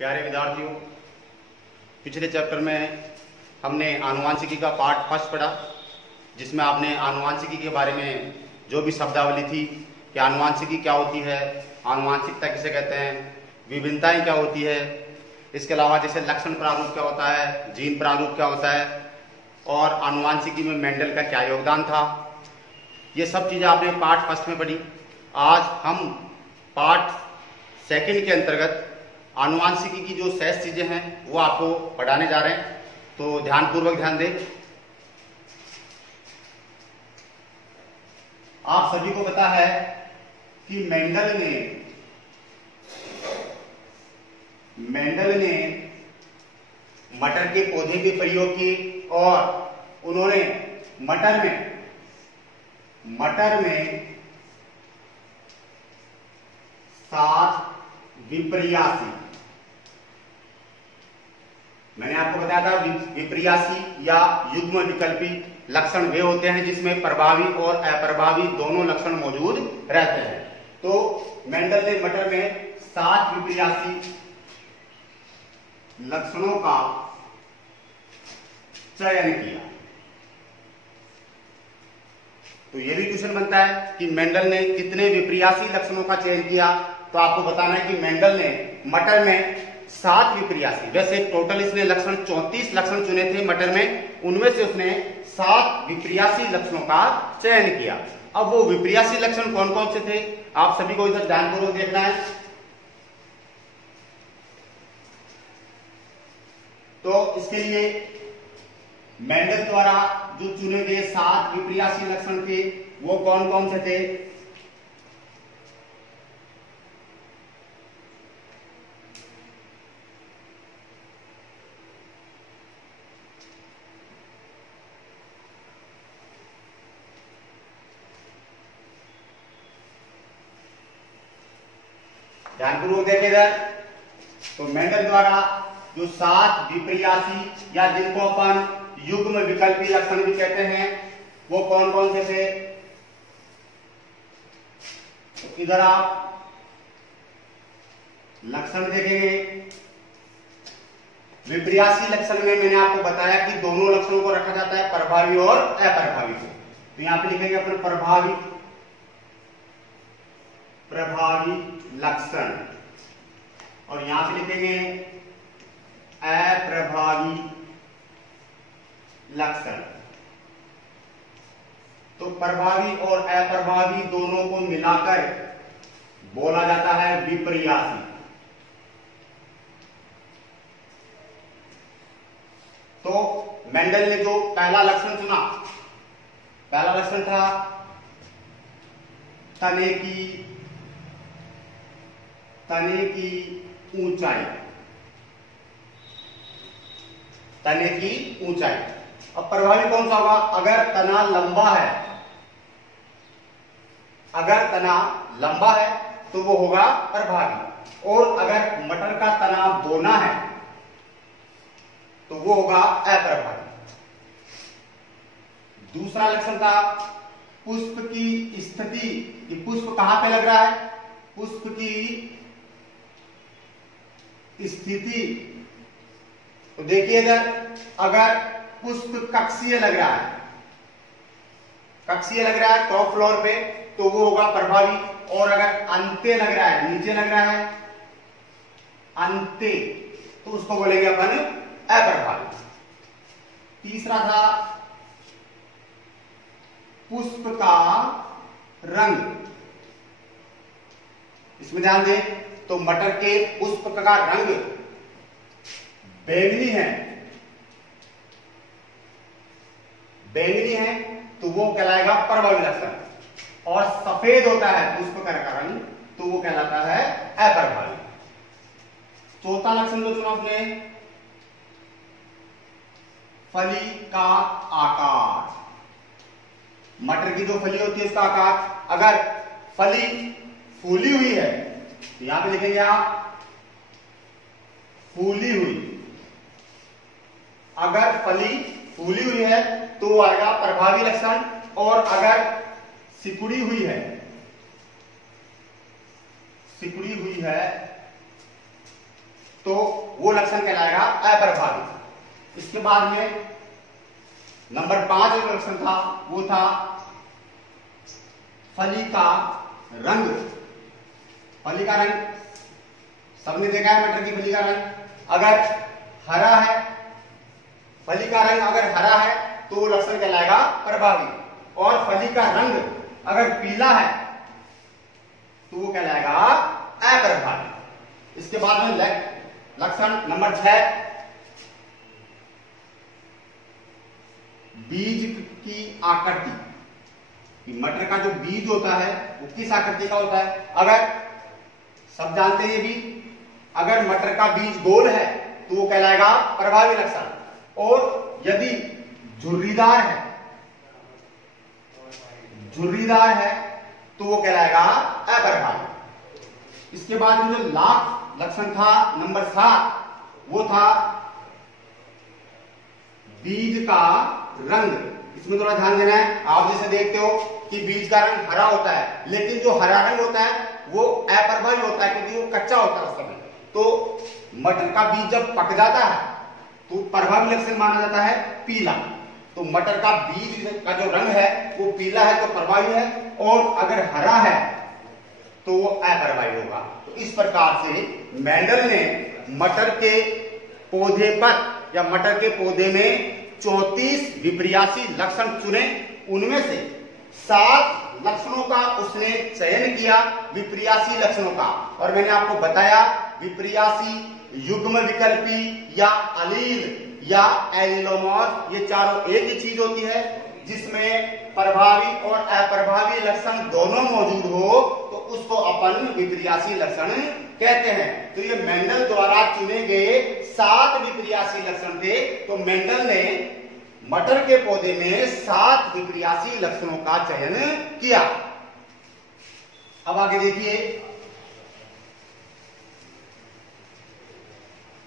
प्यारे विद्यार्थियों, पिछले चैप्टर में हमने आनुवांशिकी का पार्ट फर्स्ट पढ़ा, जिसमें आपने आनुवांशिकी के बारे में जो भी शब्दावली थी कि आनुवांशिकी क्या होती है, आनुवांशिकता किसे कहते हैं, विभिन्नताएं क्या होती है, इसके अलावा जैसे लक्षण प्रारूप क्या होता है, जीन प्रारूप क्या होता है और आनुवांशिकी में मेंडल का क्या योगदान था, ये सब चीज़ें आपने पार्ट फर्स्ट में पढ़ी। आज हम पार्ट सेकंड के अंतर्गत आनुवांशिकी की जो शेष चीजें हैं वो आपको पढ़ाने जा रहे हैं, तो ध्यानपूर्वक ध्यान दें। आप सभी को पता है कि मेंडल ने मटर के पौधे के प्रयोग किए और उन्होंने मटर में 7 विपर्यासी, मैंने आपको बताया था विपर्यासी या युग्म विकल्पी लक्षण वे होते हैं जिसमें प्रभावी और अप्रभावी दोनों लक्षण मौजूद रहते हैं। तो मेंडल ने मटर में 7 विपर्यासी लक्षणों का चयन किया। तो यह भी क्वेश्चन बनता है कि मेंडल ने कितने विपर्यासी लक्षणों का चयन किया, तो आपको बताना है कि मेंडल ने मटर में 7 विपर्यासी, वैसे टोटल इसने लक्षण 34 लक्षण चुने थे मटर में, उनमें से उसने 7 विपर्यासी लक्षणों का चयन किया। अब वो विपर्यासी लक्षण कौन कौन से थे, आप सभी को इधर ध्यानपूर्वक देखना है। तो इसके लिए मेंडल द्वारा जो चुने गए 7 विपर्यासी लक्षण थे वो कौन कौन से थे। ध्यानपूर्वक देखें इधर। तो मेंडल द्वारा जो 7 विपर्यासी या जिनको अपन युग्म विकल्पी लक्षण भी कहते हैं वो कौन कौन से थे। तो इधर आप लक्षण देखेंगे। विपर्यासी लक्षण में मैंने आपको बताया कि दोनों लक्षणों को रखा जाता है, प्रभावी और अप्रभावी को। तो यहां पे लिखेंगे अपन प्रभावी लक्षण और यहां पे लिखेंगे अप्रभावी लक्षण। तो प्रभावी और अप्रभावी दोनों को मिलाकर बोला जाता है विपर्यासी। तो मेंडल ने जो पहला लक्षण चुना, पहला लक्षण था तने की ऊंचाई, तने की ऊंचाई। अब प्रभावी कौन सा होगा, अगर तना लंबा है, अगर तना लंबा है तो वो होगा प्रभावी, और अगर मटर का तना बोना है तो वो होगा अप्रभावी। दूसरा लक्षण था पुष्प की स्थिति, कि पुष्प कहां पे लग रहा है, पुष्प की स्थिति। तो देखिए इधर, अगर पुष्प कक्षीय लग रहा है, कक्षीय लग रहा है टॉप फ्लोर पे तो वो होगा प्रभावी, और अगर अंते लग रहा है, नीचे लग रहा है अंते, तो उसको बोलेंगे अपन अप्रभावी। तीसरा था पुष्प का रंग। इसमें ध्यान दें, तो मटर के पुष्प का रंग बैंगनी है, बैंगनी है तो वो कहलाएगा प्रभावी लक्षण, और सफेद होता है पुष्प का रंग तो वो कहलाता है अप्रभावी। चौथा लक्षण जो चुना आपने, फली का आकार, मटर की जो फली होती है उसका आकार। अगर फली फूली हुई है तो यहां पे लिखेंगे आप फूली हुई, अगर फली फूली हुई है तो आएगा प्रभावी लक्षण, और अगर सिकुड़ी हुई है, सिकुड़ी हुई है तो वो लक्षण कहलाएगा अप्रभावी। इसके बाद में नंबर 5 जो लक्षण था वो था फली का रंग। फली का रंग सबने देखा है, मटर की फली का रंग अगर हरा है, फली का रंग अगर हरा है तो वो लक्षण कहलाएगा प्रभावी, और फली का रंग अगर पीला है तो वो कहलाएगा अप्रभावी। इसके बाद में लक्षण नंबर 6, बीज की आकृति। मटर का जो बीज होता है वो किस आकृति का होता है? अगर सब जानते हैं भी, अगर मटर का बीज गोल है तो वो कहलाएगा प्रभावी लक्षण, और यदि झुर्रीदार है तो वो कहलाएगा अप्रभावी। इसके बाद में जो लास्ट लक्षण था नंबर 7 वो था बीज का रंग। इसमें थोड़ा ध्यान देना है। आप जैसे देखते हो कि बीज का रंग हरा होता है, लेकिन जो हरा रंग होता है वो अप्रभावी होता है क्योंकि वो कच्चा होता है उस समय। तो मटर का बीज जब पक जाता है तो प्रभावी लक्षण माना जाता है पीला। तो मटर का बीज का जो रंग है वो पीला है तो प्रभावी है, और अगर हरा है तो वो अप्रभावी होगा। तो इस प्रकार से मेंडल ने मटर के पौधे पर या मटर के पौधे में 34 विपर्यासी लक्षण चुने, उनमें से 7 लक्षणों का उसने चयन किया, विपर्यासी लक्षणों का। और मैंने आपको बताया विपर्यासी, युग्म विकल्पी या अलील या एलिलोमॉर्फ, ये चारों एक ही चीज होती है जिसमें प्रभावी और अप्रभावी लक्षण दोनों मौजूद हो तो उसको अपन विपर्यासी लक्षण कहते हैं। तो ये मेंडल द्वारा चुने गए 7 विपर्यासी लक्षण थे। तो मेंडल ने मटर के पौधे में 7 विपर्यासी लक्षणों का चयन किया। अब आगे देखिए,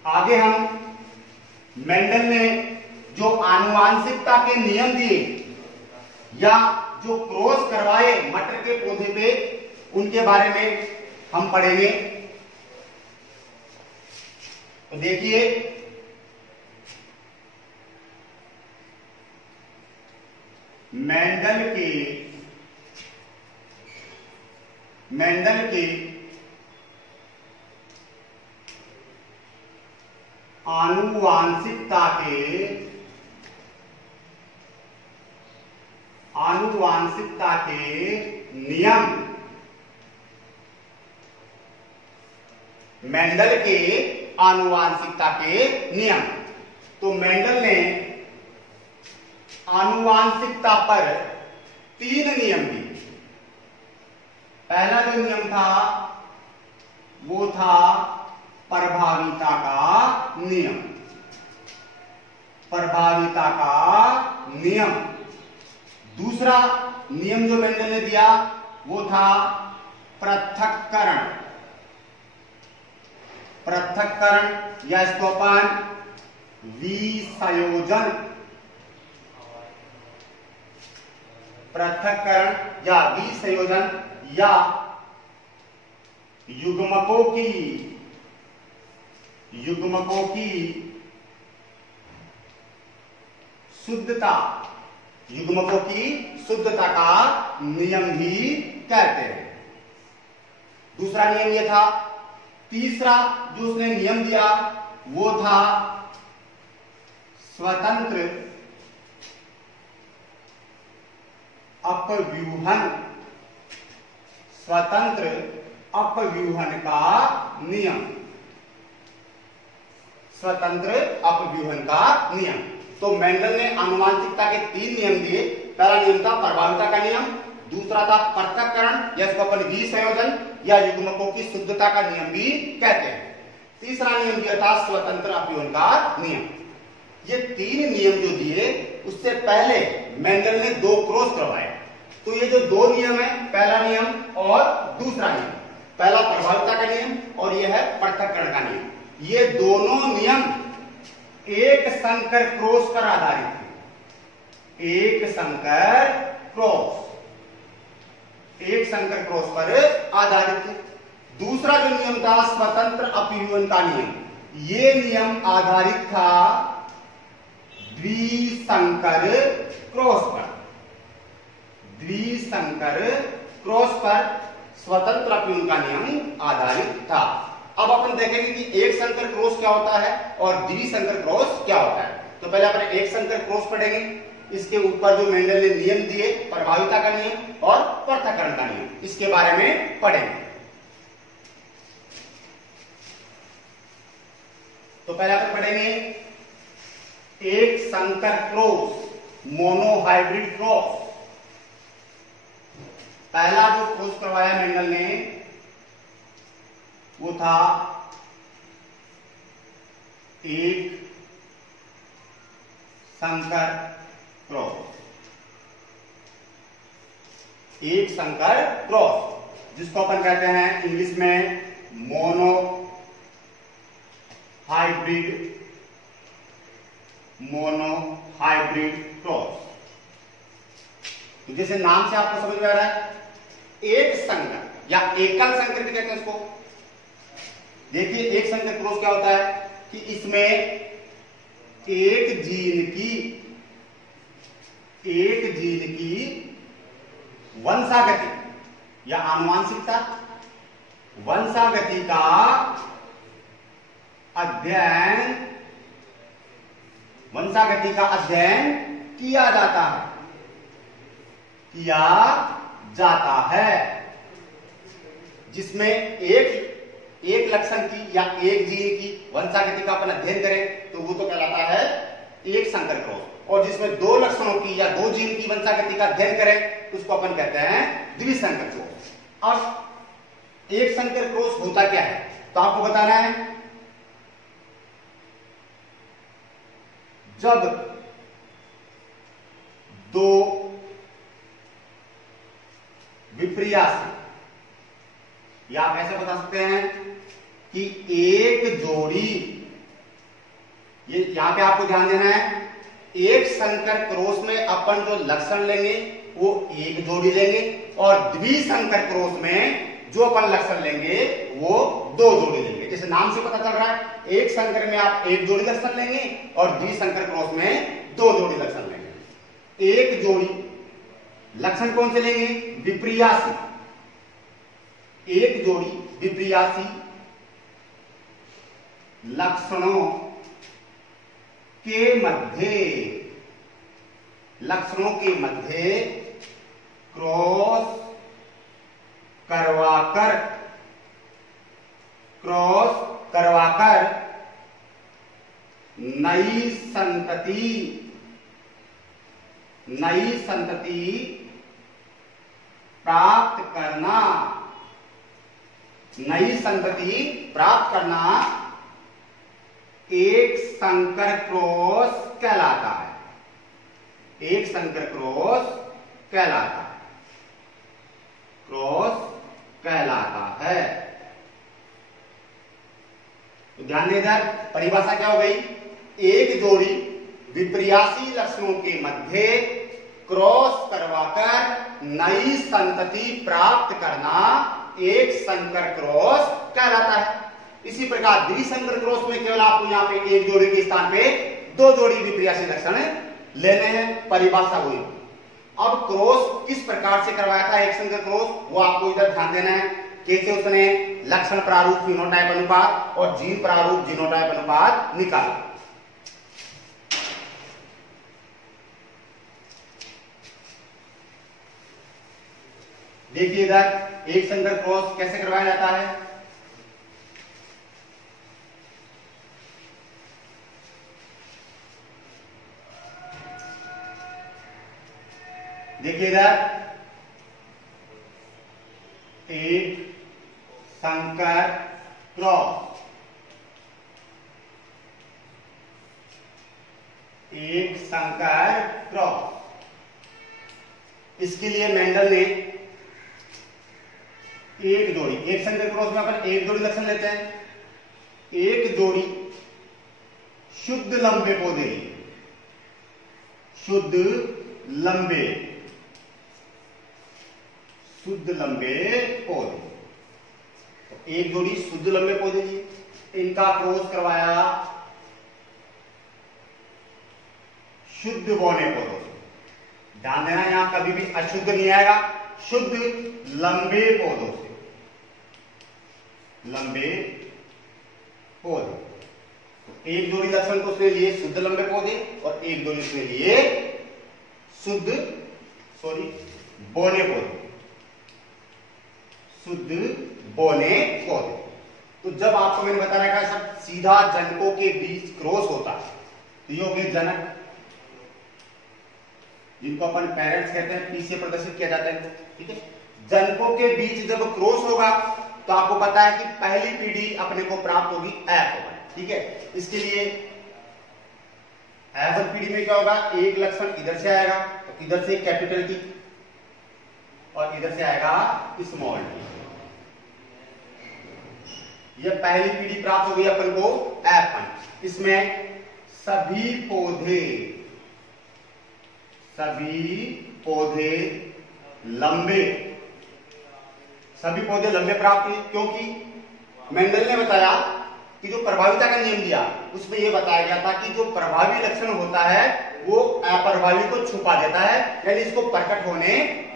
आगे हम मेंडल ने जो आनुवांशिकता के नियम दिए या जो क्रॉस करवाए मटर के पौधे पे, उनके बारे में हम पढ़ेंगे। तो देखिए, मेंडल के आनुवांशिकता के नियम। मेंडल के आनुवांशिकता के नियम। तो मेंडल ने आनुवांशिकता पर 3 नियम दिए। पहला जो नियम था वो था प्रभाविता का नियम। प्रभाविता का नियम। दूसरा नियम जो मेंडल ने दिया वो था पृथक्करण। पृथक्करण या इसको अपन विसंयोजन। पृथक्करण या विसंयोजन या युग्मकों की शुद्धता, युग्मकों की शुद्धता का नियम भी कहते हैं। दूसरा नियम यह था। तीसरा जो उसने नियम दिया वो था स्वतंत्र अपव्यूहन। स्वतंत्र अपव्यूहन का नियम। स्वतंत्र अपव्यूहन का नियम। तो मेंडल ने आनुवांशिकता के 3 नियम दिए। पहला नियम था प्रभाविता का नियम, दूसरा था पृथक्करण या इसको अपन विसंयोजन या युग्मकों की शुद्धता का नियम भी कहते हैं। तीसरा नियम दिया था स्वतंत्र अपव्यूहन का नियम। ये 3 नियम जो दिए उससे पहले मेंडल ने 2 क्रॉस करवाए। तो ये जो 2 नियम है, पहला नियम और दूसरा नियम, पहला प्रभाविता का नियम और यह है पृथक्करण का नियम, ये दोनों नियम एक संकर क्रॉस पर आधारित है। एक संकर क्रॉस पर आधारित है। दूसरा जो नियम था स्वतंत्र अपव्यूहन का नियम, ये नियम आधारित था द्विसंकर क्रॉस पर। द्विसंकर क्रॉस पर स्वतंत्र अपील का नियम आधारित था। अब अपन देखेंगे कि एक संकर क्रॉस क्या होता है और द्विसंकर क्रॉस क्या होता है। तो पहले अपन एक संकर क्रॉस पढ़ेंगे, इसके ऊपर जो मेंडल ने नियम दिए, प्रभाविता का नियम और पृथक्करण का नियम, इसके बारे में पढ़ेंगे। तो पहले अपन पढ़ेंगे एक संकर क्रॉस, मोनोहाइब्रिड क्रॉस। पहला जो क्रॉस करवाया मेंडल ने वो था एक संकर क्रॉस। एक संकर क्रॉस जिसको अपन कहते हैं इंग्लिश में मोनो हाइब्रिड क्रॉस। तो जैसे नाम से आपको समझ में आ रहा है, एक संकर या एकल संकर भी कहते हैं इसको। देखिए एक संकर क्रॉस क्या होता है कि इसमें एक जीन की वंशागति या आनुवांशिकता, वंशागति का अध्ययन किया जाता है, जिसमें एक लक्षण की या एक जीन की वंशागति का अपन अध्ययन करें तो वो तो कहलाता है एक संकर क्रॉस। और जिसमें दो लक्षणों की या दो जीन की वंशागति का अध्ययन करें तो उसको अपन कहते हैं द्विसंकर क्रॉस। अब एक संकर क्रॉस होता क्या है तो आपको बताना है, जब दो विपर्यासी, या आप ऐसे बता सकते हैं कि एक जोड़ी, ये यहां पे आपको ध्यान देना है, एक संकर क्रॉस में अपन जो लक्षण लेंगे वो एक जोड़ी लेंगे और द्विसंकर क्रॉस में जो अपन लक्षण लेंगे वो दो जोड़ी लेंगे। जैसे नाम से पता चल रहा है, एक संकर में आप एक जोड़ी लक्षण लेंगे और द्विसंकर क्रॉस में दो जोड़ी लक्षण लेंगे। एक जोड़ी लक्षण कौन से लेंगे? विपर्यासी। एक जोड़ी विपर्यासी लक्षणों के मध्य क्रॉस करवाकर नई संतति प्राप्त करना एक संकर क्रॉस कहलाता है। एक संकर क्रॉस कहलाता है। तो ध्यान दें, इधर परिभाषा क्या हो गई? एक जोड़ी विपर्यासी लक्षणों के मध्य क्रॉस करवाकर नई संतति प्राप्त करना एक संकर क्रॉस कहलाता है। इसी प्रकार द्विसंकर क्रॉस में केवल आपको यहाँ पे एक जोड़ी के स्थान पे दो जोड़ी विपर्यासी लक्षण लेने हैं, परिभाषा हुई। अब क्रॉस किस प्रकार से करवाया था एक संकर क्रॉस, वो आपको इधर ध्यान देना है। कैसे उसने लक्षण प्रारूप फिनोटाइप अनुपात और जीन प्रारूप जीनोटाइप अनुपात निकाला। देखिए इधर एक संकर क्रॉस कैसे करवाया जाता है। देखिए इधर एक संकर क्रॉस, एक संकर क्रॉस, इसके लिए मेंडल ने एक जोड़ी, एक संकर क्रॉस में अपन एक जोड़ी लक्षण लेते हैं। एक जोड़ी शुद्ध लंबे पौधे लिए, शुद्ध लंबे पौधे, तो एक जोड़ी शुद्ध लंबे पौधे लिए, इनका क्रॉस करवाया शुद्ध बौने पौधों से। ध्यान देना, यहां कभी भी अशुद्ध नहीं आएगा, शुद्ध लंबे पौधों से, लंबे पौधे। तो एक जोड़ी लक्षण तो उसने लिए शुद्ध लंबे पौधे और एक जोड़ी उसने लिए बौने पौधे, शुद्ध बौने पौधे। तो जब आपको मैंने बता रखा है सब सीधा जनकों के बीच क्रॉस होता है, तो ये हो गए जनक, जिनको अपन पेरेंट्स कहते हैं, पी से प्रदर्शित किया जाता है, ठीक है। जनकों के बीच जब क्रॉस होगा तो आपको पता है कि पहली पीढ़ी अपने को प्राप्त होगी एफ होगा, ठीक है। इसके लिए एफ पीढ़ी में क्या होगा, एक लक्षण इधर से आएगा, तो इधर से कैपिटल टी और इधर से आएगा स्मॉल टी। ये पहली पीढ़ी प्राप्त हो गई अपन को F1। इसमें सभी पौधे लंबे प्राप्त हुए, क्योंकि मेंडल ने बताया कि जो प्रभाविता का नियम दिया उसमें यह बताया गया था कि जो प्रभावी लक्षण होता है वो अप्रभावी को छुपा देता है, यानी इसको प्रकट होने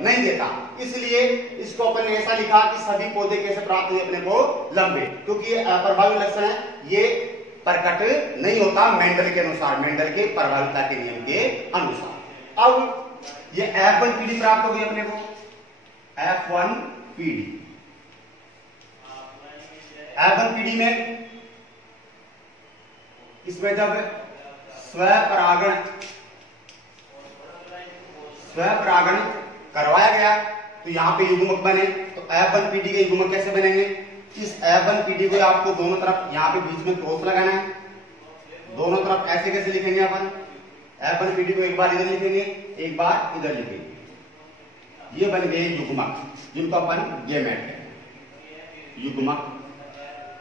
नहीं देता। इसलिए इसको अपन ने ऐसा लिखा कि सभी पौधे कैसे प्राप्त हुए अपने को लंबे, क्योंकि ये अप्रभावी लक्षण है, ये प्रकट नहीं होता मेंडल के अनुसार, मेंडल के प्रभाविता के नियम के अनुसार। अब ये F1 पीढ़ी प्राप्त हो गई अपने को, F1 पीढ़ी। F1 पीढ़ी में इसमें जब स्वपरागण करवाया गया तो यहां पे युग्मक बने। तो F1 पीढ़ी के युग्मक कैसे बनेंगे, इस F1 पीढ़ी को आपको दोनों तरफ यहां पे बीच में क्रॉस लगाना है, दोनों तरफ ऐसे कैसे लिखेंगे अपन, F1 पीढ़ी को एक बार इधर लिखेंगे, एक बार इधर लिखेंगे। ये बन गए युग्मक, जिनको अपन गैमेट कहते हैं, युग्मक,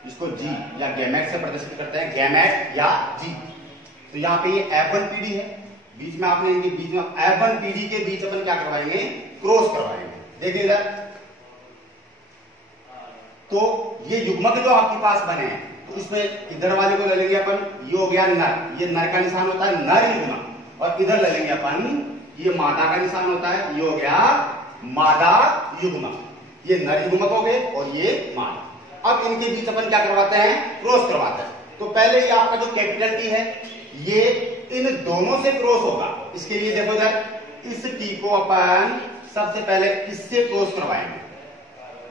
इसको जी या गैमेट से प्रदर्शित करते हैं, गैमेट या जी। तो यहाँ पे ये F1 पीढ़ी है, बीच में आपने इनके बीच में F1 पीढ़ी के बीच अपन क्या करवाएंगे, क्रॉस करवाएंगे। देखिए इधर, तो ये युग्मक जो आपके पास बने हैं, तो इसमें इधर वाले को ले लेंगे अपन, ये हो गया नर, ये नर का निशान होता है नर युग्मक, और इधर ले लेंगे अपन, ये मादा का निशान होता है, ये हो गया मादा युग्मक। ये नर युग्मक हो गए और ये मादा। अब इनके बीच अपन क्या करवाते हैं, क्रॉस करवाते हैं। तो पहले ये आपका जो कैपिटल टी है ये इन दोनों से क्रॉस होगा। इसके लिए देखो इधर, इस टी को अपन सबसे पहले इससे क्रॉस करवाएंगे,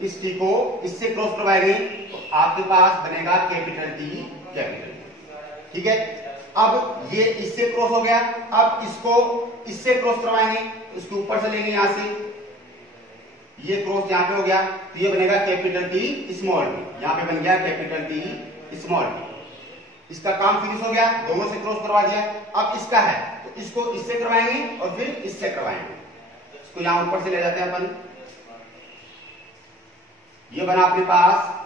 इस टी को इससे क्रॉस करवाएंगे तो आपके पास बनेगा कैपिटल टी, कैपिटल, ठीक है। अब ये इससे क्रॉस हो गया, अब इसको इससे क्रॉस करवाएंगे, इसके ऊपर से लेंगे, यहां से ये क्रॉस यहां पे हो गया, तो ये बनेगा कैपिटल टी स्मॉल टी, यहां पे बन गया कैपिटल टी स्मॉल टी। इसका काम फिनिश हो गया, दोनों से क्रॉस करवा दिया। अब इसका है तो इसको इससे करवाएंगे और फिर इससे करवाएंगे, इसको यहां ऊपर से ले जाते हैं अपन, ये बना अपने पास।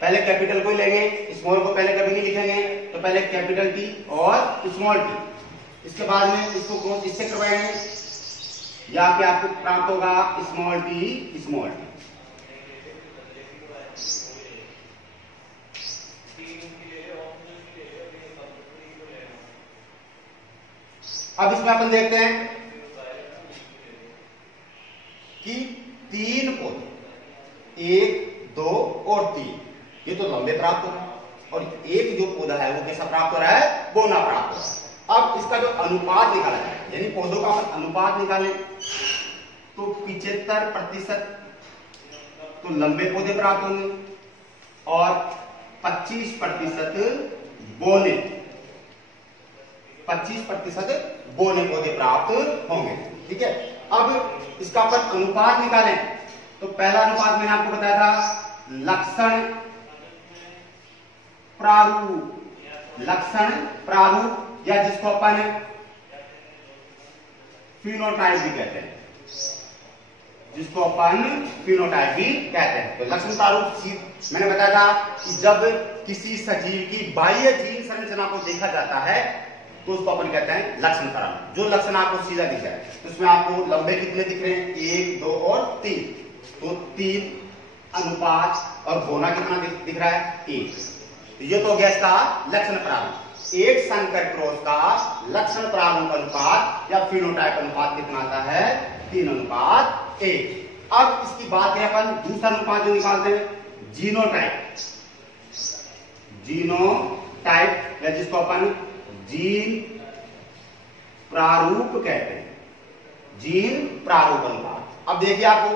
पहले कैपिटल को ही लेंगे, स्मॉल को पहले कभी नहीं लिखेंगे, तो पहले कैपिटल टी और स्मॉल टी, इसके बाद में इसको क्रॉस इससे करवाएंगे, यहाँ पे आपको प्राप्त होगा स्मॉल टी स्मॉल टी। अब इसमें अपन देखते हैं कि तीन पौधे, 1, 2 और 3, ये तो लंबे प्राप्त हो रहा है, और एक जो पौधा है वो कैसा प्राप्त हो रहा है, बोना प्राप्त हो रहा है। अब इसका जो अनुपात निकाला जाए, यानी पौधों का अनुपात निकालें, तो 75% तो लंबे पौधे प्राप्त होंगे और 25% बोने, 25% बोने पौधे प्राप्त होंगे, ठीक है। अब इसका अपन अनुपात निकालें, तो पहला अनुपात मैंने आपको बताया था लक्षण प्रारूप, या जिसको अपन फिनोटाइप भी कहते हैं, जिसको अपन फिनोटाइप भी कहते हैं। तो लक्षण प्रारूप मैंने बताया था कि जब किसी सजीव की बाह्य जीन संरचना को देखा जाता है तो उसको अपन कहते हैं लक्षण प्रारूप। जो लक्षण आपको सीधा दिख रहा है, तो उसमें आपको लंबे कितने दिख रहे हैं, 1, 2 और 3, तो 3 अनुपात और बोना कितना दिख रहा है 1। तो ये तो हो गया इसका लक्षण प्रारूप। एक संकर क्रॉस का लक्षण प्रारूप अनुपात या फिनोटाइप अनुपात कितना आता है 3:1। अब इसकी बात करें अपन दूसरा अनुपात जो निकालते हैं जीनोटाइप। जीनोटाइप या जिसको अपन जीन प्रारूप कहते हैं, जीन प्रारूप अनुपात। अब देखिए आपको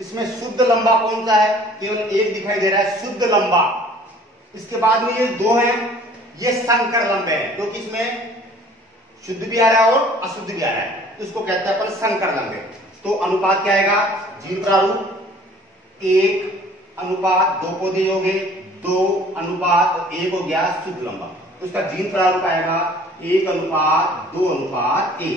इसमें शुद्ध लंबा कौन सा है, केवल एक दिखाई दे रहा है शुद्ध लंबा। इसके बाद में ये 2 हैं, ये संकर लंबे हैं क्योंकि इसमें शुद्ध भी आ रहा है और अशुद्ध भी आ रहा है, तो इसको कहते हैं अपन संकर लंबे। तो अनुपात क्या आएगा जीन प्रारूप 1:2 पौधे हो गए, 2:1 हो गया शुद्ध लंबा। तो उसका जीन प्रारूप आएगा 1:2:1।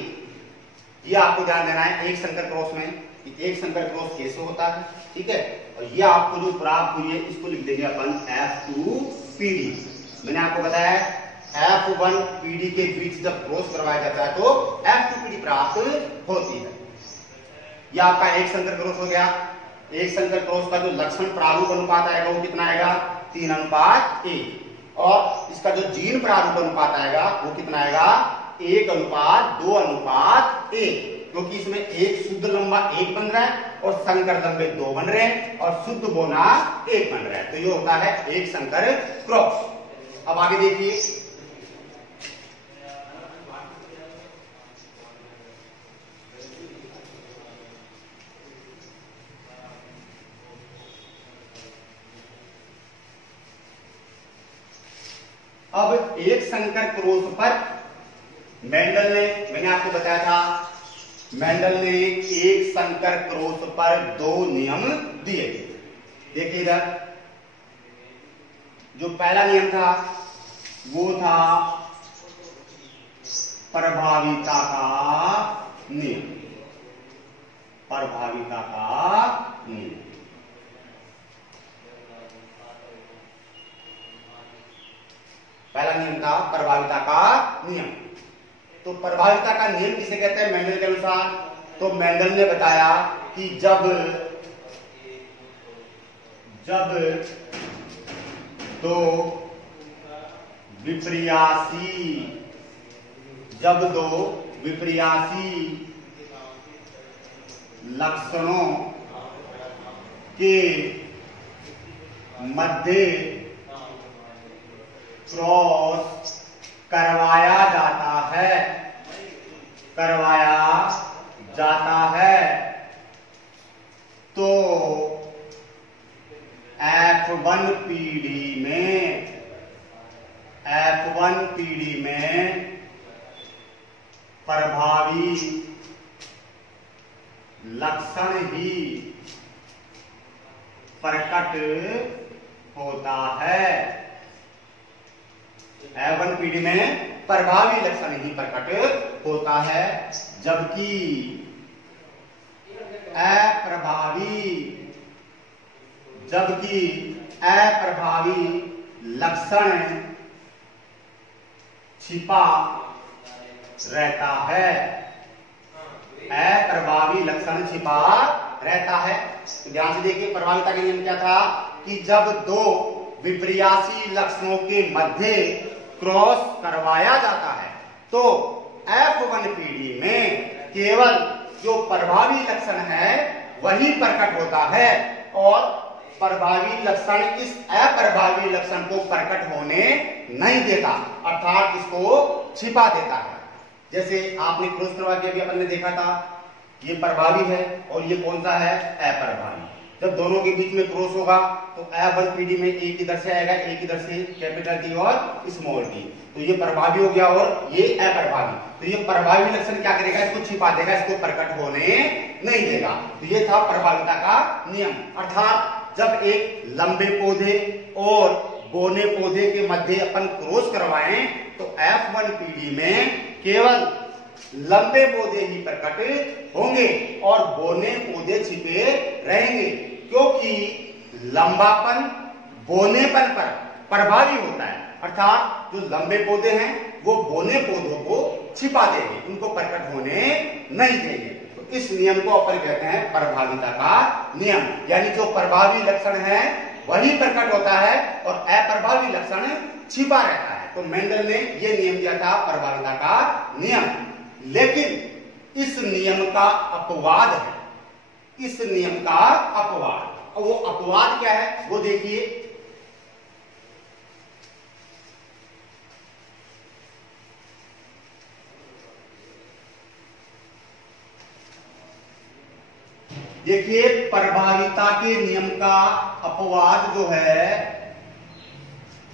ये आपको ध्यान देना है एक संकर क्रॉस में, एक संकर क्रॉस कैसे होता है, ठीक है। और ये आपको जो प्राप्त हुई है इसको लिख देंगे अपन F2PD। मैंने आपको बताया F1PD के बीच जब क्रॉस करवाया जाता है तो F2PD प्राप्त होती है। यह आपका एक संकर क्रॉस हो गया। एक संकर क्रॉस का जो लक्षण प्रारूप अनुपात आएगा वो कितना आएगा 3:1। और इसका जो जीन प्रारूप अनुपात आएगा वो कितना आएगा 1:2:1, क्योंकि इसमें एक शुद्ध लंबा 1 बन रहा है और संकर लंबे 2 बन रहे हैं और शुद्ध बोना 1 बन रहा है। तो ये होता है एक संकर क्रॉस। अब आगे देखिए अब एक संकर क्रॉस पर मेंडल ने, मैंने आपको बताया था मेंडल ने एक संकर क्रॉस पर 2 नियम दिए थे। देखिए इधर जो पहला नियम था वो था प्रभाविता का नियम। प्रभाविता का नियम पहला नियम था प्रभाविता का नियम। तो प्रभाविता का नियम किसे कहते हैं मेंडल के अनुसार? तो मेंडल ने बताया कि जब दो विपर्यासी लक्षणों के मध्य क्रॉस करवाया जाता है तो F1PD में प्रभावी लक्षण ही प्रकट होता है। F1PD में प्रभावी लक्षण ही प्रकट होता है, जबकि अप्रभावी लक्षण छिपा रहता है। अप्रभावी लक्षण छिपा रहता है। तो ध्यान से देखिए प्रभाविता का नियम क्या था कि जब 2 विपर्यासी लक्षणों के मध्य क्रॉस करवाया जाता है तो F1PD में केवल जो प्रभावी लक्षण है वही प्रकट होता है और प्रभावी लक्षण इस अप्रभावी लक्षण को प्रकट होने नहीं देता, अर्थात इसको छिपा देता है। जैसे आपने क्रॉस करवा के अभी अपन ने देखा था, ये प्रभावी है और ये कौन सा है अप्रभावी। जब दोनों के बीच में क्रॉस होगा तो F1PD में एक इधर से आएगा, एक इधर से कैपिटल T और स्मॉल t, तो ये प्रभावी हो गया और ये अप्रभावी। तो ये प्रभावी लक्षण क्या करेगा, इसको छिपा देगा, इसको प्रकट होने नहीं देगा। तो ये था प्रभाविता का नियम। अर्थात जब एक लंबे पौधे और बोने पौधे के मध्य अपन क्रॉस करवाएं तो F1PD में केवल लंबे पौधे ही प्रकट होंगे और बोने पौधे छिपे रहेंगे, क्योंकि लंबापन बोनेपन पर प्रभावी होता है। अर्थात जो लंबे पौधे हैं वो बोने पौधों को छिपा देंगे, उनको प्रकट होने नहीं देंगे। तो इस नियम को अपन कहते हैं प्रभाविता का नियम। यानी जो प्रभावी लक्षण है वही प्रकट होता है और अप्रभावी लक्षण छिपा रहता है। तो मेंडल ने यह नियम दिया था प्रभाविता का नियम, लेकिन इस नियम का अपवाद है, इस नियम का अपवाद। और वो अपवाद क्या है वो देखिए। देखिए प्रभाविता के नियम का अपवाद जो है,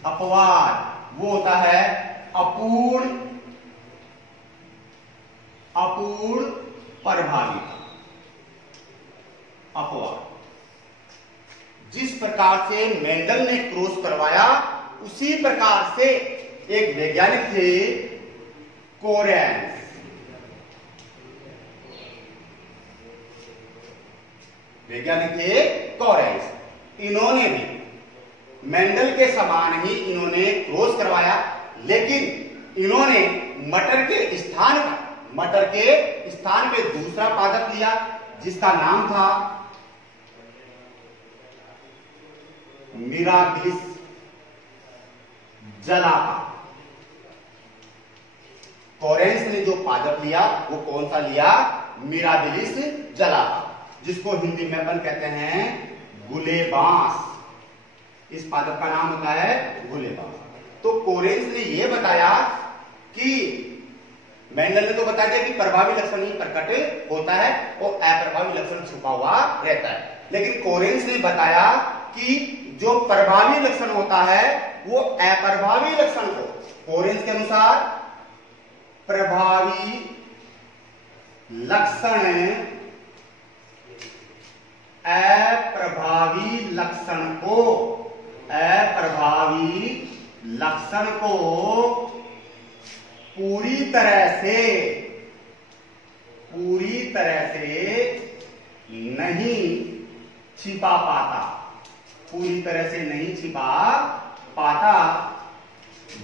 अपवाद वो होता है अपूर्ण प्रभाविता। अपवाद जिस प्रकार से मेंडल ने क्रॉस करवाया उसी प्रकार से एक वैज्ञानिक थे कोरेंस, वैज्ञानिक थे कोरेंस, इन्होंने भी मेंडल के समान ही इन्होंने क्रॉस करवाया, लेकिन इन्होंने मटर के स्थान पे दूसरा पादप लिया जिसका नाम था मिराबिलिस जलापा। कोरेंस ने जो पादप लिया वो कौन सा लिया? मिराबिलिस जलापा, जिसको हिंदी में अपन कहते हैं गुलेबांस। इस पादप का नाम होता है गुलेबांस। तो कोरेंस ने यह बताया कि मेंडल ने तो बता दिया कि प्रभावी लक्षण ही प्रकट होता है और अप्रभावी लक्षण छुपा हुआ रहता है, लेकिन कोरेंस ने बताया कि जो प्रभावी लक्षण होता है वो अप्रभावी लक्षण को, कोरेंस के अनुसार प्रभावी लक्षण अप्रभावी लक्षण को पूरी तरह से नहीं छिपा पाता,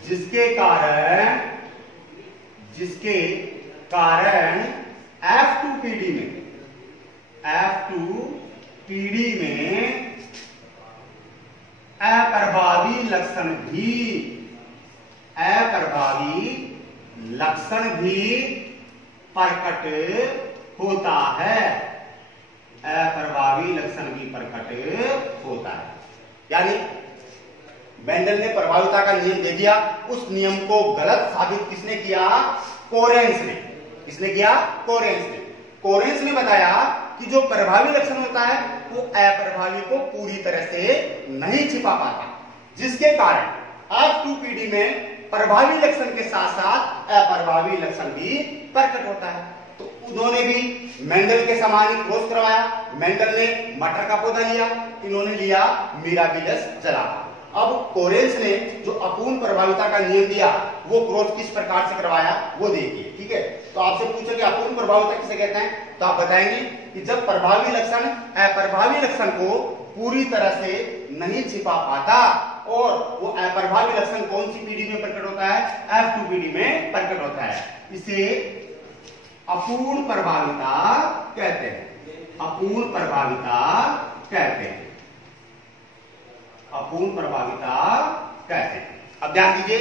जिसके कारण F2PD में अप्रभावी लक्षण भी प्रकट होता है, अप्रभावी लक्षण भी प्रकट होता है। यानी मेंडल ने प्रभाविता का नियम दे दिया, उस नियम को गलत साबित किसने किया? कोरेंस ने। किसने किया? कोरेंस ने। कोरेंस ने बताया कि जो प्रभावी लक्षण होता है वो अप्रभावी को पूरी तरह से नहीं छिपा पाता, जिसके कारण F2PD में प्रभावी लक्षण के साथ साथ अप्रभावी लक्षण भी प्रकट होता है। तो उन्होंने भी मेंडल के समान ही क्रॉस करवाया। मेंडल ने मटर का पौधा लिया, इन्होंने लिया मिराबिलिस जलापा। अब कोरेंस ने जो अपूर्ण प्रभाविता का नियम दिया वो क्रॉस किस प्रकार से करवाया वो देखिए। ठीक है, तो आपसे पूछो कि अपूर्ण प्रभाविता किसे कहते हैं, तो आप बताएंगे कि जब प्रभावी लक्षण अप्रभावी लक्षण को पूरी तरह से नहीं छिपा पाता, और वो अप्रभावी लक्षण कौन सी पीढ़ी में प्रकट होता है? F2PD में प्रकट होता है। इसे अपूर्ण प्रभाविता कहते हैं, अपूर्ण प्रभाविता कहते हैं, अपूर्ण प्रभाविता कहते हैं। अब ध्यान दीजिए,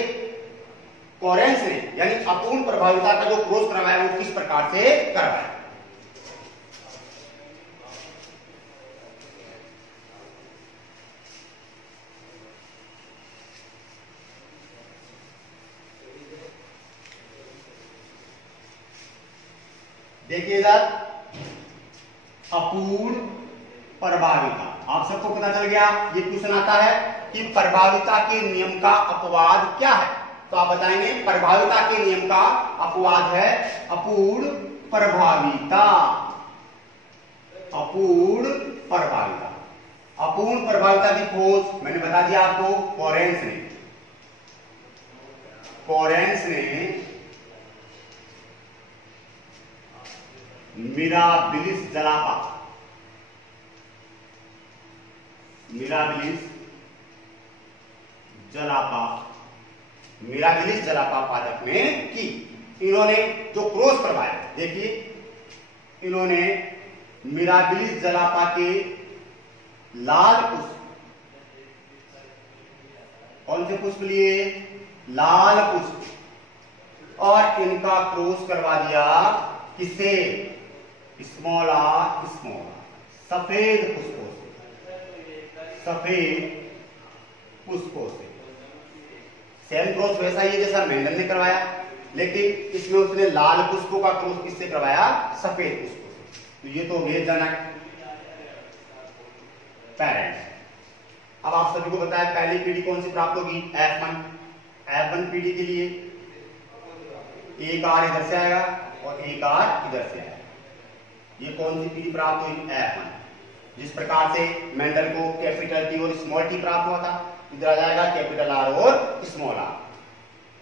कोरेंस ने यानी अपूर्ण प्रभाविता का जो क्रॉस करवाया वो किस प्रकार से करवाया। देखिए इधर अपूर्ण प्रभाविता, आप सबको पता चल गया। ये क्वेश्चन आता है कि प्रभाविता के नियम का अपवाद क्या है, तो आप बताएंगे प्रभाविता के नियम का अपवाद है अपूर्ण प्रभाविता। अपूर्ण प्रभाविता, अपूर्ण प्रभाविता की खोज मैंने बता दिया आपको कोरेंस ने मिराबिलिस जलापा पादप में की। इन्होंने जो क्रॉस करवाया, देखिए इन्होंने मिराबिलिस जलापा के लाल पुष्प कौन से पुष्प लिए? लाल पुष्प। और इनका क्रॉस करवा दिया किससे? स्मॉल आर स्मॉल आर, सफेद पुष्पों से, सफेद पुष्पों से। सेम क्रॉस वैसा ही है जैसा मेंडल ने करवाया, लेकिन इसमें उसने लाल पुष्पों का क्रॉस किससे करवाया? सफेद पुष्पों से। तो ये तो हो गए जनक, पेरेंट्स। अब आप सभी को बताया पहली पीढ़ी कौन सी प्राप्त होगी? F1। F1 पीढ़ी के लिए एक आर इधर से आएगा और एक आर इधर से आएगा। ये कौन सी पीढ़ी प्राप्त हुई? F1। जिस प्रकार से मेंडल को कैपिटल टी और स्मॉल टी प्राप्त हुआ था, इधर आ जाएगा कैपिटल आर और स्मॉल आर।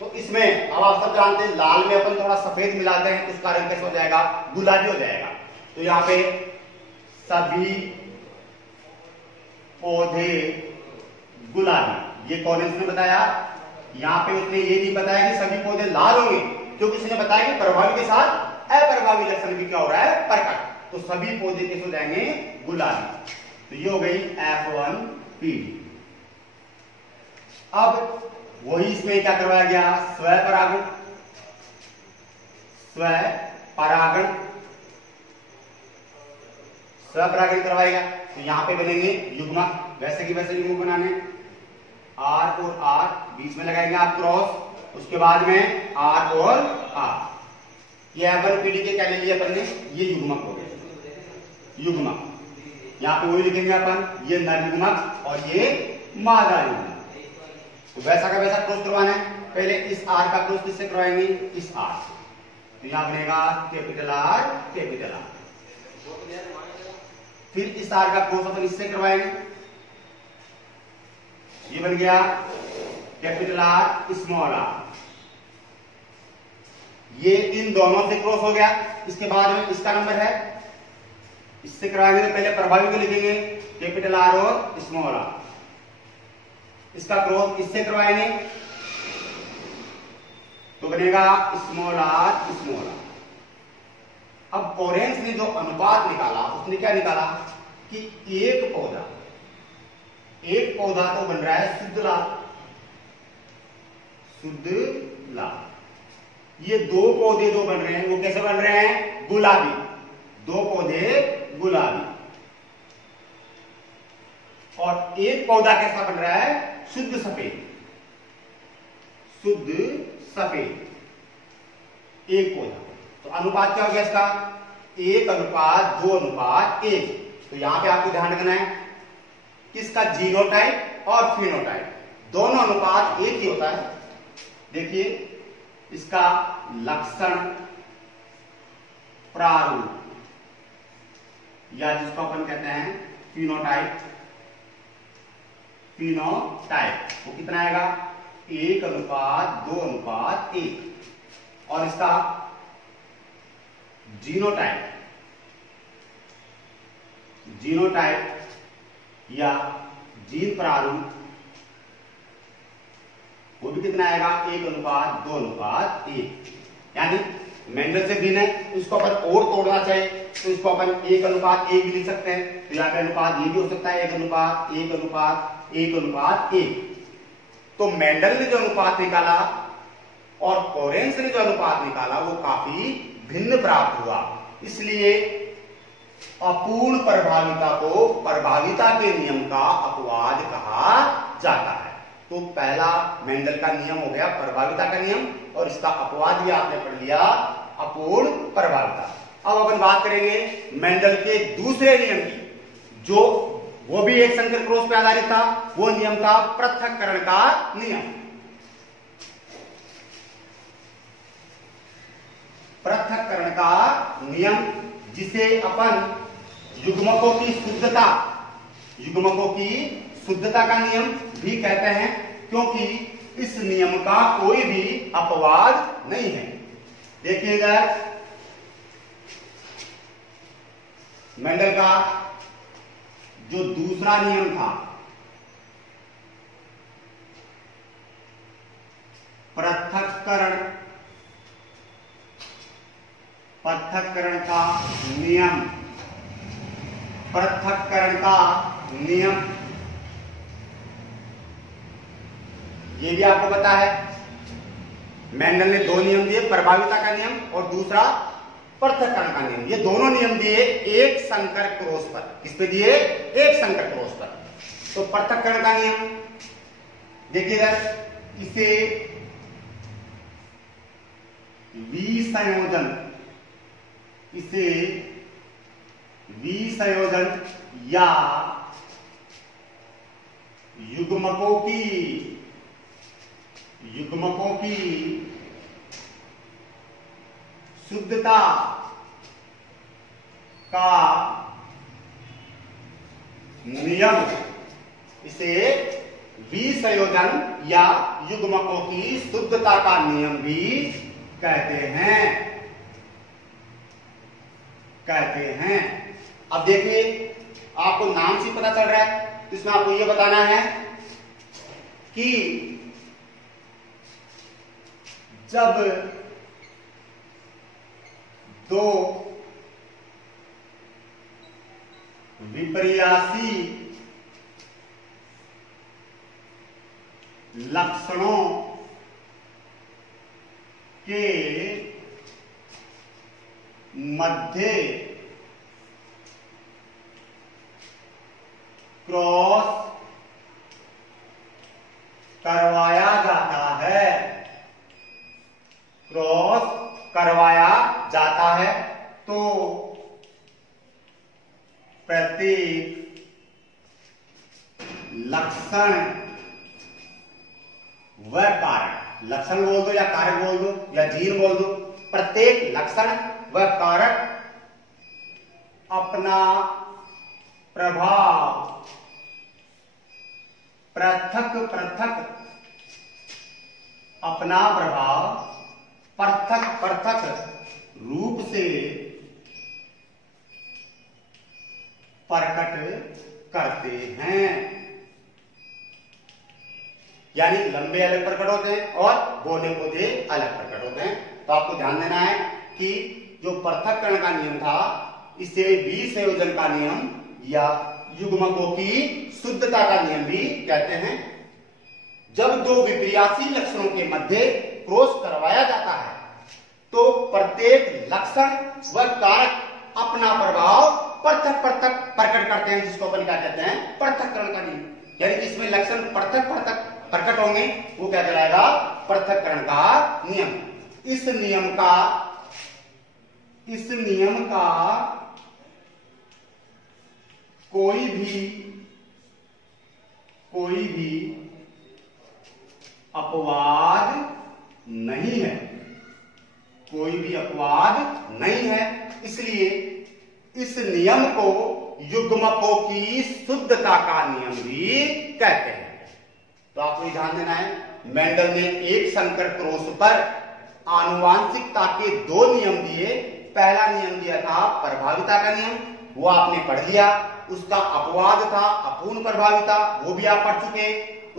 तो इसमें अब आप सब जानते हैं लाल में अपन थोड़ा सफेद मिलाते हैं तो उसका रंग कैसा हो जाएगा? गुलाबी हो जाएगा। तो यहाँ पे सभी पौधे गुलाबी, ये कौन ने बताया? यहाँ पे उसने ये नहीं बताया कि सभी पौधे लाल होंगे, क्योंकि उसने बताया कि प्रभावी के साथ अप्रभावी लक्षण भी क्या हो रहा है? प्रकट। तो सभी पौधे कैसे हो जाएंगे? गुलाबी। तो ये हो गई F1 पीढ़ी। अब वही इसमें क्या करवाया गया? स्वपरागण। स्वपरागण, स्वपरागण करवाएगा। तो यहां पे बनेंगे युग्मक, वैसे की वैसे युग्मक बनाने, आर और आर बीच में लगाएंगे आप क्रॉस, उसके बाद में आर और आर। ये F1 पीढ़ी के क्या ले लिया अपन ने? ये युग्मक हो गए, युग्मक। यहाँ पे वही लिखेंगे अपन, ये नर युग्मक और ये मादा युग्मक। तो वैसा का वैसा क्रॉस करवाना है। पहले इस आर का क्रॉस किससे करवाएंगे? इस आर से। तो यहां बनेगा कैपिटल आर, कैपिटल आर। फिर इस आर का क्रॉस अपन इससे करवाएंगे, ये बन गया कैपिटल आर, स्मॉल आर। ये इन दोनों से क्रॉस हो गया। इसके बाद में इसका नंबर है, इससे करवाएंगे तो पहले प्रभावी को लिखेंगे कैपिटल आर और स्मॉल आर। इसका क्रॉस इससे करवाएंगे तो बनेगा स्मॉल आर, स्मॉल आर। अब कोरेंस ने जो अनुपात निकाला, उसने क्या निकाला कि एक पौधा तो बन रहा है शुद्ध लाल, शुद्ध लाल। ये दो पौधे जो बन रहे हैं वो कैसे बन रहे हैं? गुलाबी। दो पौधे गुलाबी। और एक पौधा कैसा बन रहा है? शुद्ध सफेद, शुद्ध सफेद। एक पौधा। तो अनुपात क्या हो गया इसका? 1:2:1। तो यहां पे आपको ध्यान रखना है किसका? जीनोटाइप और फिनोटाइप, दोनों अनुपात एक ही होता है। देखिए इसका लक्षण प्रारूप, या जिसको अपन कहते हैं फिनोटाइप, फिनोटाइप वो कितना आएगा? 1:2:1। और इसका जीनोटाइप, जीनोटाइप या जीन प्रारूप वो भी कितना आएगा? 1:2:1। यानी मेंडल से भिन्न है, इसको अपन और तोड़ना चाहिए तो इसको अपन 1:1 भी लिख सकते हैं। तो यहाँ पे अनुपात ये भी हो सकता है 1:1:1:1। तो मेंडल ने जो अनुपात निकाला और कोरेंस ने जो अनुपात निकाला वो काफी भिन्न प्राप्त हुआ। इसलिए अपूर्ण प्रभाविता को प्रभाविता के नियम का अपवाद कहा जाता है। तो पहला मेंडल का नियम हो गया प्रभाविता का नियम, और इसका अपवाद भी आपने पढ़ लिया अपूर्ण प्रभाविता। अब अपन बात करेंगे मेंडल के दूसरे नियम की, जो वो भी एक संकर क्रॉस पे आधारित था। वो नियम था पृथक्करण का नियम। पृथक्करण का नियम, जिसे अपन युग्मकों की शुद्धता का नियम भी कहते हैं, क्योंकि इस नियम का कोई भी अपवाद नहीं है। देखिएगा मेंडल का जो दूसरा नियम था पृथक्करण का नियम, पृथक्करण का नियम ये भी आपको पता है। मेंडल ने दो नियम दिए, प्रभाविता का नियम और दूसरा पृथक्करण का नियम। ये दोनों नियम दिए एक संकर क्रॉस पर। किस पे दिए? एक संकर क्रॉस पर। तो पृथक्करण का नियम देखिएगा, इसे विसंयोजन, इसे विसंयोजन या युग्मकों की शुद्धता का नियम, इसे विसंयोजन या युग्मकों की शुद्धता का नियम भी कहते हैं। अब देखिए, आपको नाम से पता चल रहा है, तो इसमें आपको यह बताना है कि जब दो विपर्यासी लक्षणों के मध्य क्रॉस करवाया जाता है, तो प्रत्येक लक्षण व कारक, लक्षण बोल दो या कारक बोल दो या जीन बोल दो, प्रत्येक लक्षण व कारक अपना प्रभाव पृथक रूप से प्रकट करते हैं। यानी लंबे अलग प्रकट होते हैं और बोले पौधे अलग प्रकट होते हैं। तो आपको ध्यान देना है कि जो पृथक्करण का नियम था, इसे विसंयोजन का नियम या युग्मकों की शुद्धता का नियम भी कहते हैं। जब दो विपर्यासी लक्षणों के मध्य क्रॉस करवाया जाता है, तो प्रत्येक लक्षण व कारक अपना प्रभाव पृथक प्रकट करते हैं, जिसको अपन क्या कहते हैं? पृथक्करण का नियम। यानी कि इसमें लक्षण पृथक प्रकट होंगे, वो क्या कहलाएगा? पृथक्करण का नियम। इस नियम का कोई भी अपवाद नहीं है, इसलिए इस नियम को युग्मकों की शुद्धता का नियम भी कहते हैं। तो आपको ध्यान देना है, मेंडल ने एक संकर क्रॉस पर आनुवांशिकता के दो नियम दिए। पहला नियम दिया था प्रभाविता का नियम, वो आपने पढ़ लिया। उसका अपवाद था अपूर्ण प्रभाविता, वो भी आप पढ़ चुके।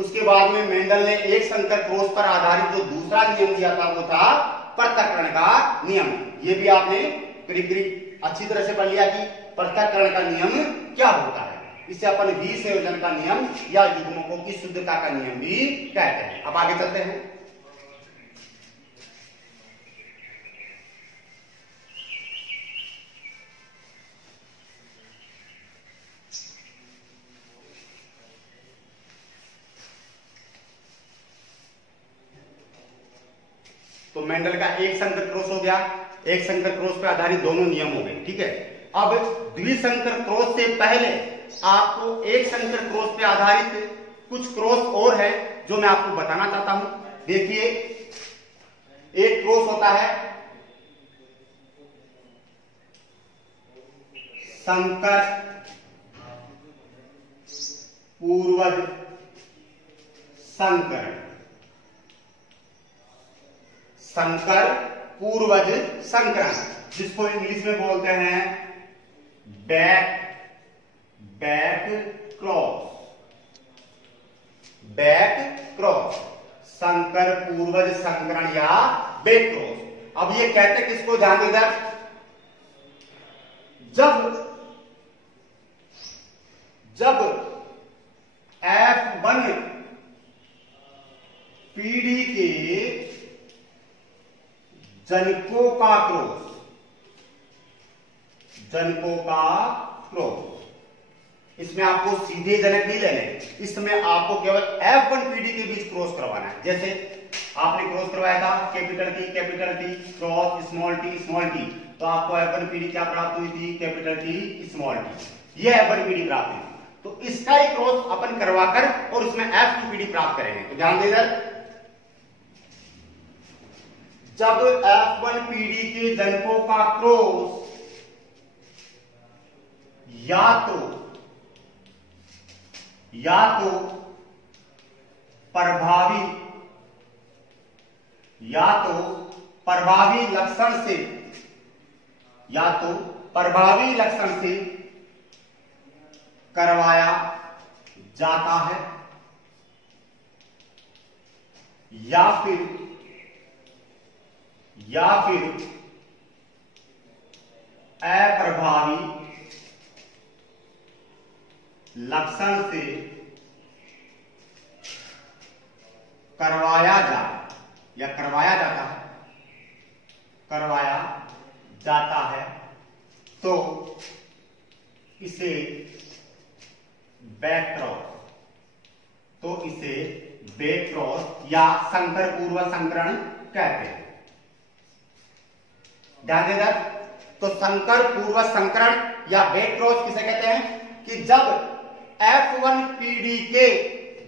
उसके बाद में मेंडल ने एक संकर क्रॉस पर आधारित जो दूसरा नियम दिया था, वो था पृथक्करण का नियम। ये भी आपने करीब अच्छी तरह से पढ़ लिया कि पृथक्करण का नियम क्या होता है। इसे अपन विसंयोजन का नियम या युग्मकों की शुद्धता का नियम भी कहते हैं। अब आगे चलते हैं। तो मेंडल का एक संकर क्रॉस हो गया, एक संकर क्रॉस पे आधारित दोनों नियम हो गए, ठीक है। अब द्विसंकर क्रॉस से पहले आपको एक संकर क्रॉस पे आधारित कुछ क्रॉस और है जो मैं आपको बताना चाहता हूं। देखिए, एक क्रॉस होता है संकर पूर्वज संकरण, संकर पूर्वज संकरण, जिसको इंग्लिश में बोलते हैं बैक क्रॉस, संकर पूर्वज संकरण या बैक क्रॉस। अब ये कहते किसको? ध्यान देना, जब F1 पीढ़ी के जनकों का क्रॉस, जनकों का क्रॉस। इसमें आपको सीधे जनक नहीं लेने, इसमें आपको केवल F1 पीढ़ी के बीच क्रॉस करवाना है। जैसे आपने क्रॉस करवाया था capital T cross small T, तो आपको F1 पीढ़ी क्या प्राप्त हुई थी? कैपिटल टी स्मॉल टी, ये F1 पीढ़ी प्राप्त हुई। तो इसका ही क्रॉस अपन करवाकर और उसमें F2 पीढ़ी प्राप्त करेंगे। तो ध्यान दे इधर, जब F1 पीढ़ी के जनकों का क्रॉस या तो प्रभावी लक्षण से करवाया जाता है या फिर अप्रभावी लक्षण से करवाया जाता है, तो इसे बैक क्रॉस या संकर पूर्व संकरण कहते हैं। ध्यान देना, तो संकर पूर्व संकरण या बैक क्रॉस किसे कहते हैं? कि जब F1 पीढ़ी के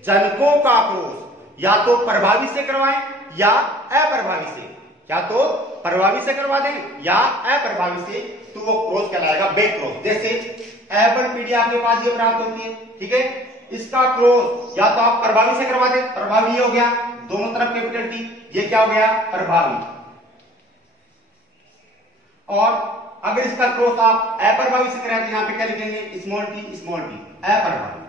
जनकों का क्रॉस या तो प्रभावी से करवाएं या अप्रभावी से, या तो प्रभावी से करवा दें या अप्रभावी से, तो वो क्रॉस कहलाएगा बैक क्रॉस। जैसे F1 पीढ़ी आपके पास ये प्राप्त होती है, ठीक है, इसका क्रॉस या तो आप प्रभावी से करवा दें, प्रभावी हो गया, दोनों तरफ कैपिटल टी, ये क्या हो गया? प्रभावी। और अगर इसका क्रॉस आप अप्रभावी से कराएं तो यहां पे क्या लिखेंगे? स्मॉल टी अप्रभावी।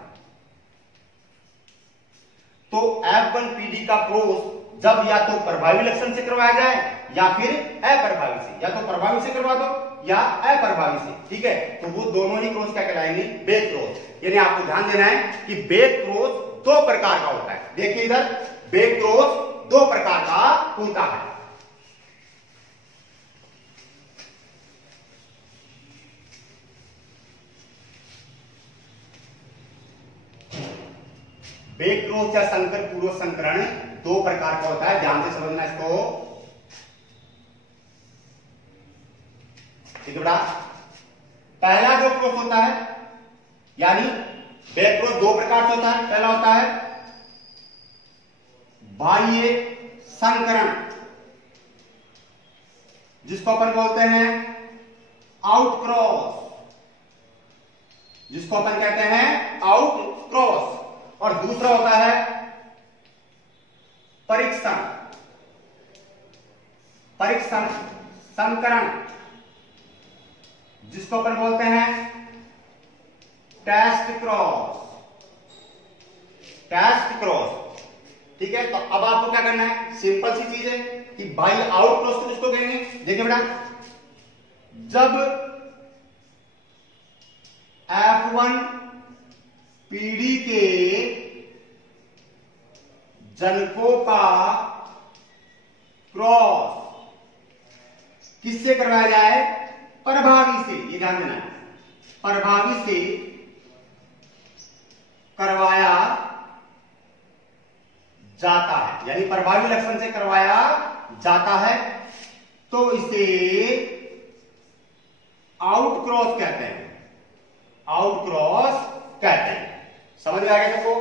तो F1 पीढ़ी का क्रॉस जब या तो प्रभावी लक्षण से करवाया जाए या फिर अप्रभावी से, या तो प्रभावी से करवा दो या अप्रभावी से, ठीक है, तो वो दोनों ही क्रॉस क्या कहलाएंगे? Back cross. यानी आपको ध्यान देना है कि बैक क्रॉस दो प्रकार का होता है। देखिए इधर, बैक क्रॉस दो प्रकार का होता है। बैक क्रॉस या संकर पूर्व संकरण दो प्रकार का होता है, ध्यान से समझना इसको। ठीक है बेटा, पहला जो क्रॉस होता है, यानी बैक क्रॉस दो प्रकार से होता है। पहला होता है बाह्य संकरण, जिसको अपन बोलते हैं आउट क्रॉस, जिसको अपन कहते हैं आउट क्रॉस। और दूसरा होता है परीक्षण संकरण, जिसको अपन बोलते हैं टेस्ट क्रॉस। ठीक है, तो अब आपको क्या करना है? सिंपल सी चीज है कि बाई आउट क्रॉस तो किसको कहेंगे? देखिए बेटा, जब F1 पीढ़ी के जनकों का क्रॉस किससे करवाया जाए? प्रभावी से। ये ध्यान देना है, प्रभावी से करवाया जाता है, यानी प्रभावी लक्षण से करवाया जाता है, तो इसे आउट क्रॉस कहते हैं। आउट क्रॉस कहते हैं। समझ में आ गया सबको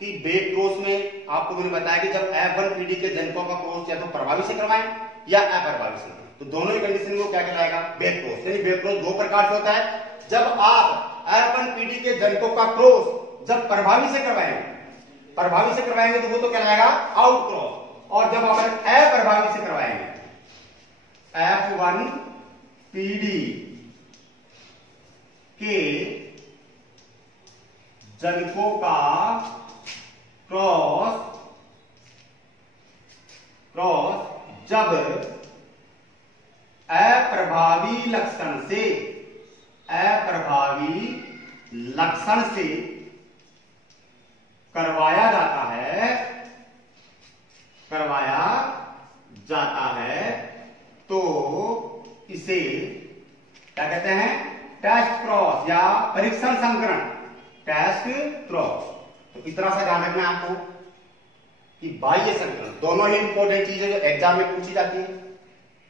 कि बैक क्रॉस में आपको मैंने बताया कि जब F1 पीढ़ी के जनकों का क्रॉस या तो प्रभावी से करवाएं या अप्रभावी से, तो दोनों ही कंडीशन को क्या कहलाएगा? Back cross. यानी बैक क्रॉस दो प्रकार से होता है। जब आप F1 पीढ़ी के जनकों का क्रॉस जब प्रभावी से करवाएंगे तो वो तो कहलाएगा आउट क्रॉस। और जब आप अप्रभावी से करवाएंगे, F1 पीढ़ी के जनकों का क्रॉस जब अप्रभावी लक्षण से करवाया जाता है करवाया जाता है तो इसे क्या कहते हैं, टेस्ट क्रॉस या परीक्षण संकरण, टेस्ट क्रॉस। तो इस तरह से ध्यान रखना है आपको कि बाह्य संकरण दोनों ही इंपॉर्टेंट चीजें जो एग्जाम में पूछी जाती है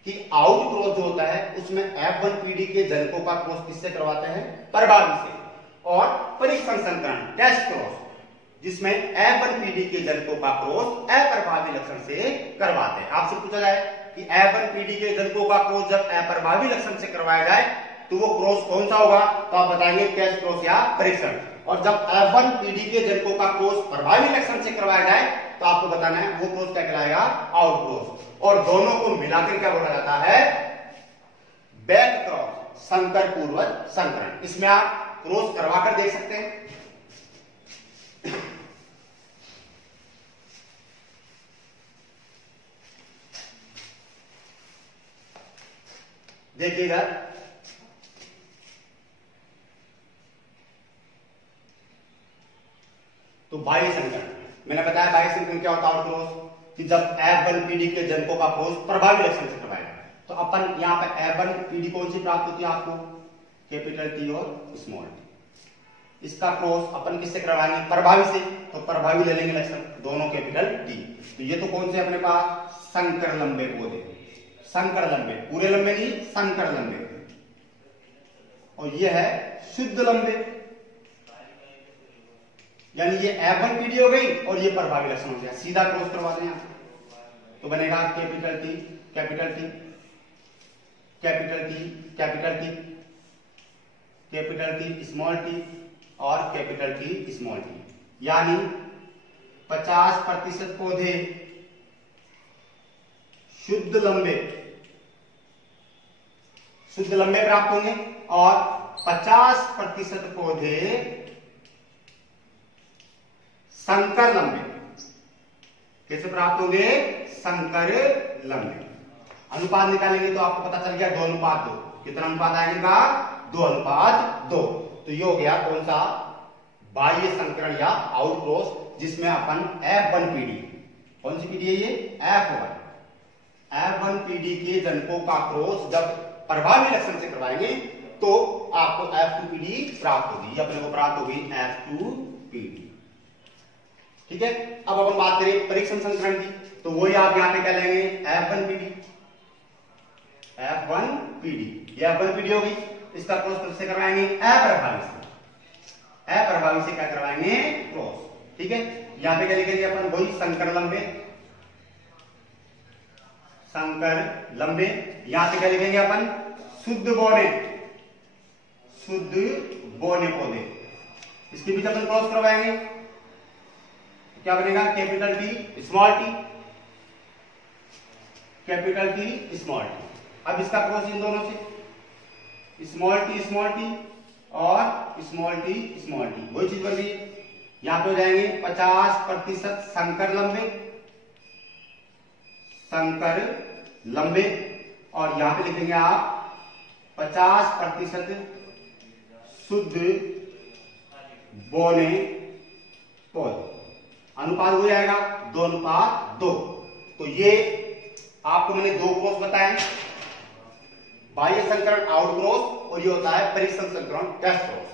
कि आउट क्रॉस जो होता है उसमें F1PD के जनकों का क्रॉस किससे करवाते हैं, प्रभावी से, और परीक्षण संकरण टेस्ट क्रॉस जिसमें F1PD के जनकों का क्रॉस अप्रभावी लक्षण से करवाते हैं। आपसे पूछा जाए कि F1PD के जनकों का क्रॉस जब अप्रभावी लक्षण से करवाया जाए तो वो क्रॉस कौन सा होगा, तो आप बताएंगे टेस्ट क्रॉस या परीक्षण। और जब F1PD के जनकों का क्रॉस प्रभावी लक्षण से करवाया जाए तो आपको बताना है वो क्रॉस क्या कहलाएगा, आउट क्रॉस। और दोनों को मिलाकर क्या बोला जाता है, बैक क्रॉस, संकर पूर्वज संकरण। इसमें आप क्रॉस करवाकर देख सकते हैं। देखिए इधर तो बाह्य संकरण, मैंने बताया बाह्य संकरण क्या होता है, आउट क्रॉस, कि जब F1PD के जनकों का क्रॉस प्रभावी लक्षण से करवाया तो अपन यहां पर F1PD कौन सी प्राप्त होती है आपको, कैपिटल T और स्मॉल t। इसका क्रॉस अपन किससे करवाएंगे, प्रभावी से, तो प्रभावी ले लेंगे लक्षण दोनों कैपिटल T। तो ये तो कौन से अपने पास, संकर लंबे पौधे, संकर लंबे, पूरे लंबे नहीं, संकर लंबे। और ये है शुद्ध लंबे, यानी ये F1PD हो गई और ये प्रभावी लक्षण हो गया। सीधा क्रॉस करवा दें आप तो बनेगा capital T capital T capital T capital T capital T small t और कैपिटल T स्मॉल t, यानी 50% पौधे शुद्ध लंबे प्राप्त होंगे और 50% पौधे संकर लंबे। कैसे प्राप्त होंगे, संकर लंबे। अनुपात निकालेंगे तो आपको पता चल गया 2:2। कितना अनुपात आएगा, 2:2। तो ये हो गया कौन सा, बाह्य संकरण या आउट क्रॉस, जिसमें अपन F1PD, कौन सी पीडी है ये, F1PD के जनकों का क्रॉस जब प्रभावी लक्षण से करवाएंगे तो आपको F2PD प्राप्त होगी। अपने को प्राप्त होगी F2PD। ठीक है, अब अपन बात करें परीक्षण संकरण की, तो वही आप यहां पे क्या लेंगे, F1PD। ये F1PD होगी, इसका क्रॉस किससे करवाएंगे, अप्रभावी से क्या करवाएंगे, क्रॉस। ठीक है, यहां पे क्या लिखेंगे अपन, वही संकर लंबे। यहां पे क्या लिखेंगे अपन, शुद्ध बोने पौधे। इसके बीच अपन क्रॉस करवाएंगे, क्या बनेगा, capital T small t capital T small t। अब इसका क्रॉस इन दोनों से स्मॉल t और स्मॉल t, वही चीज बन गई। यहां पे हो जाएंगे 50% संकर लंबे और यहां पे लिखेंगे आप 50% शुद्ध बोने पौधे। अनुपात हो जाएगा 2:2। तो ये आपको मैंने 2 क्रॉस बताए, बाह्य संकरण आउट क्रॉस और ये होता है परीक्षण संकरण टेस्ट क्रॉस।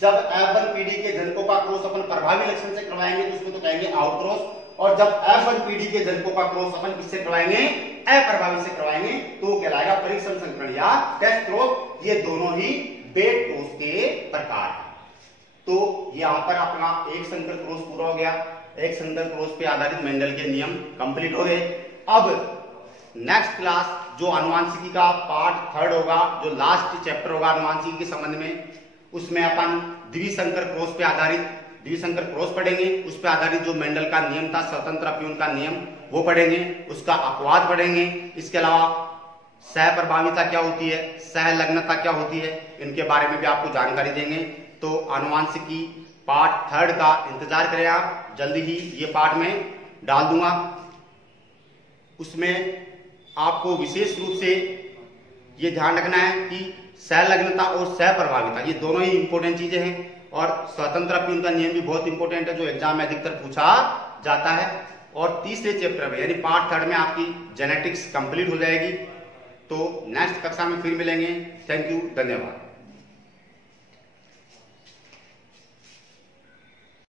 जब F1PD के जनकों का क्रॉस अपन प्रभावी लक्षण से करवाएंगे तो उसको तो कहेंगे आउट क्रॉस, और जब F1PD के जनकों का क्रॉस अपन किससे करवाएंगे, अप्रभावी से करवाएंगे तो वो कहलाएगा परीक्षण संकरण या टेस्ट क्रॉस। ये दोनों ही बेड क्रॉस के प्रकार हैं। तो यहां पर अपना एक संकर क्रॉस पूरा हो गया, एक संकर क्रॉस पे आधारित मेंडल के नियम कंप्लीट हो गए। अब नेक्स्ट क्लास जो आनुवांशिकी का पार्ट 3 होगा, जो लास्ट चैप्टर होगा आनुवांशिकी के संबंध में, उसमें अपन द्विसंकर क्रॉस पढ़ेंगे। उस पर आधारित जो मेंडल का नियम था, स्वतंत्र अपीयन का नियम, वो पढ़ेंगे, उसका अपवाद पढ़ेंगे। इसके अलावा सहप्रभाविता क्या होती है, सहलग्नता क्या होती है, इनके बारे में भी आपको जानकारी देंगे। तो आनुवांशिकी पार्ट 3 का इंतजार करें आप, जल्दी ही ये पार्ट में डाल दूंगा। उसमें आपको विशेष रूप से ये ध्यान रखना है कि सहलग्नता और सहप्रभाविता ये दोनों ही इंपॉर्टेंट चीजें हैं, और स्वतंत्र अपीयन का नियम भी बहुत इंपॉर्टेंट है जो एग्जाम में अधिकतर पूछा जाता है। और तीसरे चैप्टर में यानी पार्ट 3 में आपकी जेनेटिक्स कंप्लीट हो जाएगी। तो नेक्स्ट कक्षा में फिर मिलेंगे। थैंक यू, धन्यवाद।